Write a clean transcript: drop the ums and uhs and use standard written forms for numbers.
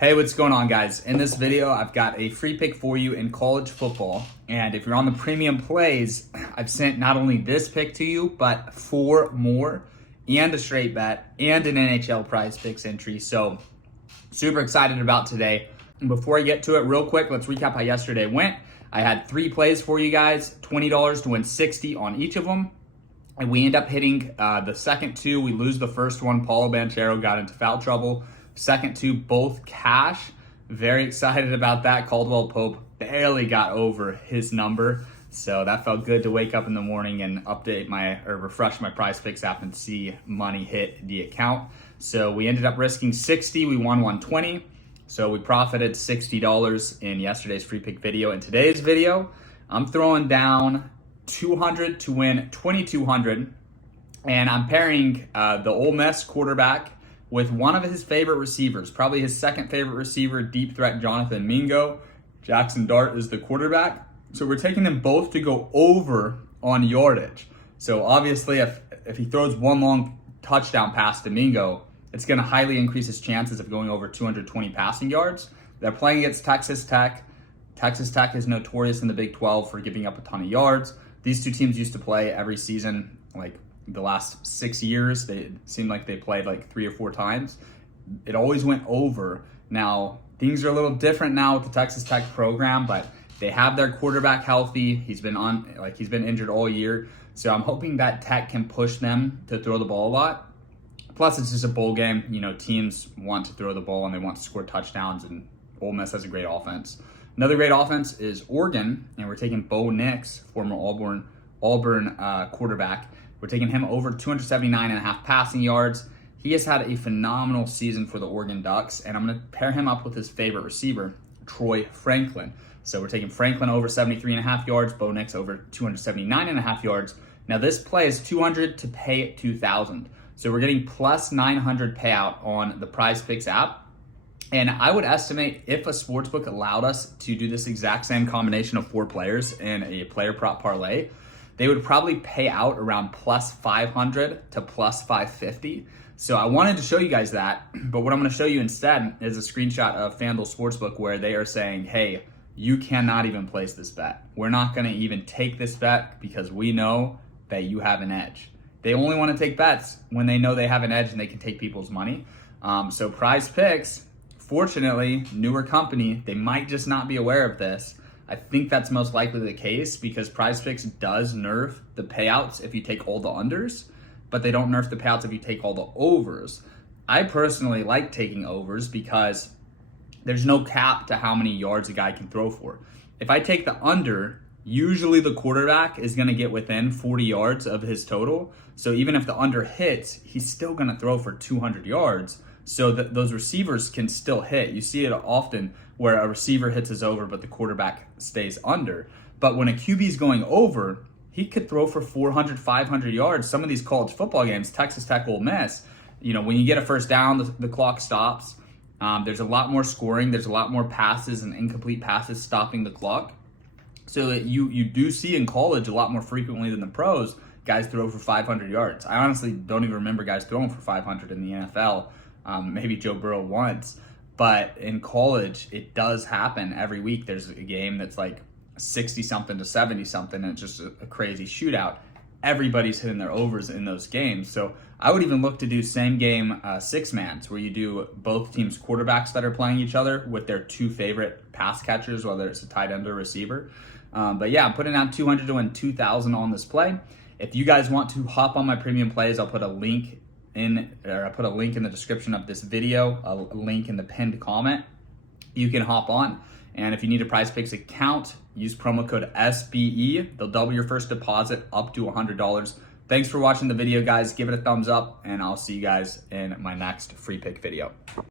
Hey, what's going on, guys? In this video, I've got a free pick for you in college football. And if you're on the premium plays, I've sent not only this pick to you, but 4 more and a straight bet and an NHL prize picks entry. So super excited about today. And before I get to it real quick, let's recap how yesterday went. I had 3 plays for you guys, $20 to win 60 on each of them. And we end up hitting the second 2. We lose the first one. Paulo Banchero got into foul trouble. Second 2, both cash. Very excited about that. Caldwell Pope barely got over his number. So that felt good to wake up in the morning and refresh my prize picks app and see money hit the account. So we ended up risking 60. We won 120. So we profited $60 in yesterday's free pick video. In today's video, I'm throwing down 200 to win 2,200. And I'm pairing the Ole Miss quarterback with one of his favorite receivers, probably his second favorite receiver, deep threat Jonathan Mingo. Jackson Dart is the quarterback. So we're taking them both to go over on yardage. So obviously if he throws one long touchdown pass to Mingo, it's gonna highly increase his chances of going over 220 passing yards. They're playing against Texas Tech. Texas Tech is notorious in the Big 12 for giving up a ton of yards. These two teams used to play every season, like the last 6 years. They seemed like they played like 3 or 4 times. It always went over. Now, things are a little different now with the Texas Tech program, but they have their quarterback healthy. He's been injured all year. So I'm hoping that Tech can push them to throw the ball a lot. Plus, it's just a bowl game. You know, teams want to throw the ball and they want to score touchdowns, and Ole Miss has a great offense. Another great offense is Oregon, and we're taking Bo Nix, former Auburn quarterback. We're taking him over 279.5 passing yards. He has had a phenomenal season for the Oregon Ducks, and I'm going to pair him up with his favorite receiver, Troy Franklin. So we're taking Franklin over 73.5 yards, Bo Nix over 279.5 yards. Now this play is 200 to pay 2,000. So we're getting plus 900 payout on the Prize Picks app. And I would estimate if a sportsbook allowed us to do this exact same combination of 4 players in a player prop parlay, they would probably pay out around plus 500 to plus 550. So I wanted to show you guys that, but what I'm gonna show you instead is a screenshot of FanDuel Sportsbook where they are saying, hey, you cannot even place this bet. We're not gonna even take this bet because we know that you have an edge. They only wanna take bets when they know they have an edge and they can take people's money. So Prize Picks, fortunately, newer company, they might just not be aware of this. I think that's most likely the case because Prize Picks does nerf the payouts if you take all the unders, but they don't nerf the payouts if you take all the overs. I personally like taking overs because there's no cap to how many yards a guy can throw for. If I take the under, usually the quarterback is gonna get within 40 yards of his total. So even if the under hits, he's still gonna throw for 200 yards. So that those receivers can still hit. You see it often where a receiver hits his over, but the quarterback stays under. But when a QB is going over, he could throw for 400, 500 yards. Some of these college football games, Texas Tech, Ole Miss, you know, when you get a first down, the clock stops. There's a lot more scoring. There's a lot more passes and incomplete passes stopping the clock. So you do see in college a lot more frequently than the pros, guys throw for 500 yards. I honestly don't even remember guys throwing for 500 in the NFL. Maybe Joe Burrow once, but in college, it does happen every week. There's a game that's like 60 something to 70 something, and it's just a crazy shootout. Everybody's hitting their overs in those games. So I would even look to do same game 6-mans where you do both teams' quarterbacks that are playing each other with their 2 favorite pass catchers, whether it's a tight end or receiver. But yeah, I'm putting down 200 to win 2,000 on this play. If you guys want to hop on my premium plays, I'll put a link in the description of this video, a link in the pinned comment. You can hop on, and if you need a Prize Picks account, use promo code SBE. They'll double your first deposit up to $100. Thanks for watching the video, guys. Give it a thumbs up, and I'll see you guys in my next free pick video.